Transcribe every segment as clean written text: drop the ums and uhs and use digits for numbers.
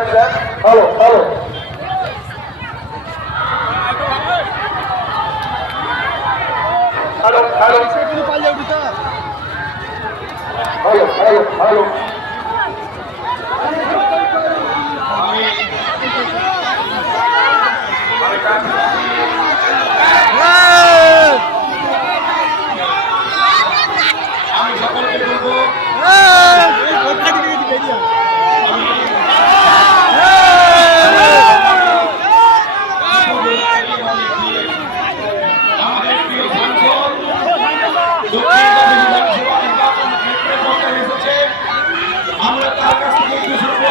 Hello hello hello hello hello hello hello আমি সকলকে বলবো আমাদের প্রিয় সাংসদ আমরা তার কাছ থেকে একটু শুনবো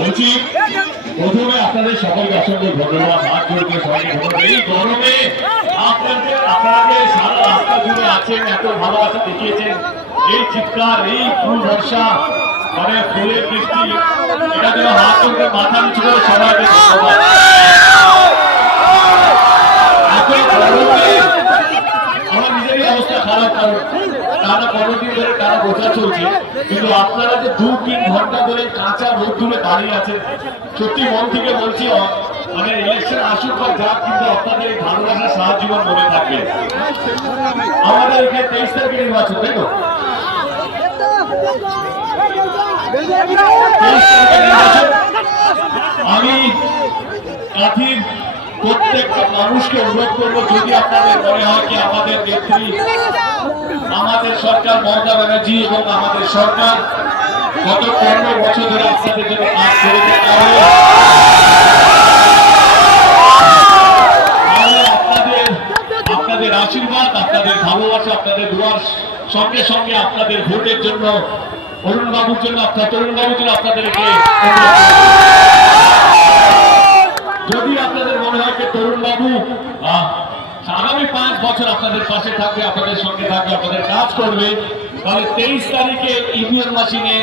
বলছি প্রথমে আপনাদের সকলকে অসংখ্য ধন্যবাদ। হাত জোড়কে সবাইকে ধন্যবাদ। এই গরমে আপনাদের সারা রাস্তা জুড়ে আছেন, এত ভালোবাসা দেখিয়েছেন, এই চিৎকার, এই ফুল বর্ষা, মানে ফুলের বৃষ্টি, এটা যেন হাত জোড়কে মাথা নিচু করে সবাইকে ধন্যবাদ। আমার নিজেরই অবস্থা খারাপ, কারণ টানা 15 দিন ধরে টানা বোঝা চলছে, কিন্তু আপনারা যে 2-3 ঘন্টা ধরে কাঁচা রোদ্দুরে দাঁড়িয়ে আছেন, সত্যি মন থেকে বলছি, মানে ইলেকশন আসুক বা যাক, কিন্তু আপনাদের ভালোবাসা সারা জীবন মনে থাকবে। আমাদের এখানে 23 তারিখে নির্বাচন, তাই তো? 23 তারিখে নির্বাচন। আমি কাঁথির প্রত্যেকটা মানুষকে অনুরোধ করবো, যদি আপনাদের মনে হয় কি আমাদের নেত্রী, আমাদের সরকার মমতা ব্যানার্জি এবং আমাদের সরকার গত 15 বছর ধরে আপনাদের জন্য কাজ করেছে, তাহলে আপনাদের আশীর্বাদ, আপনাদের ভালোবাসা, আপনাদের দোয়ার সঙ্গে সঙ্গে আপনাদের ভোটের জন্য, অরুণ বাবুর জন্য, তরুণ বাবুর জন্য আপনাদেরকে, যদি আপনাদের মনে হয় তরুণ বাবু আগামী 5 বছর আপনাদের পাশে থাকবে, আপনাদের সঙ্গে থাকবে, আপনাদের কাজ করবে, তাহলে 23 তারিখে ইভিএম মেশিনে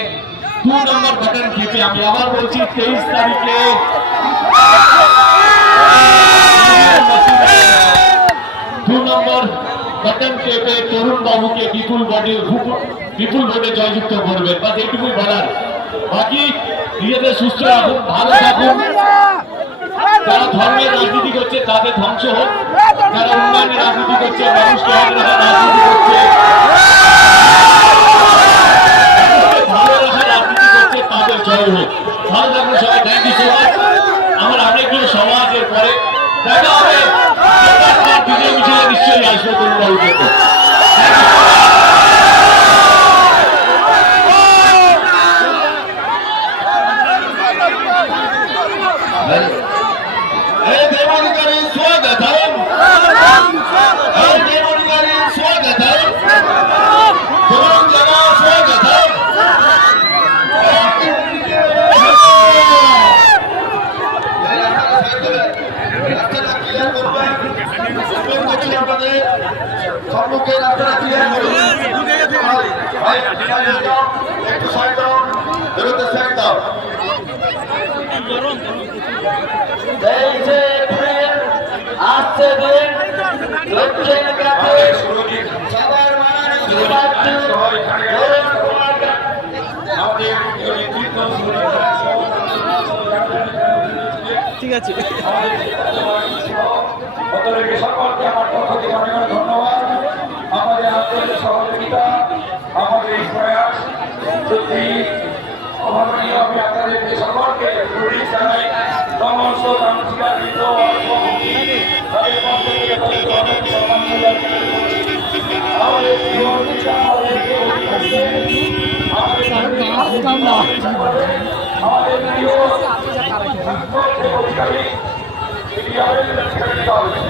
2 নম্বর বাটন টিপে, আমি আবার বলছি 23 তারিখে 2 নম্বর বাটন টিপে তরুণ বাবুকে বিপুল ভোটে জয়যুক্ত করবেন। বাস এইটুকুই বলার। বাকি নিজেদের সুস্থ রাখুন, ভালো থাকুন। যারা ধর্মের রাজনীতি করছে তাদের ধ্বংস হোক, যারা উন্নয়নের রাজনীতি করছে, মানুষকে রাজনীতি করছে, ভালো রাখার রাজনীতি করছে, তাদের জয় হোক। ভালো থাকুন সবাই। Thank you so much. আমার অনেকগুলো সমাজের পরে দেখা হবে, বিজয় মিছিলে নিশ্চয়ই আসবে তরুণ বাবুর জন্য। সম্মুখে আপনারা ক্লিয়ার করুন, একটু সাইড দাও, বেরোতে সাইড দাও। আসছে দিন দক্ষিণ কাছে সবার ঠিক আছে। সকলকে আমার পক্ষ থেকে অনেক অনেক ধন্যবাদ। আমাদের আন্তরিক সহযোগিতা, আমাদের এই প্রয়াস সত্যি অভাবনীয়। আমি আপনাদেরকে সকলকে জানাই সমস্ত কাউন্সিলর তাদের পক্ষ থেকে অনেক সম্মান আমাদের এটি আমাদের ছেড়ে দিতে হবে।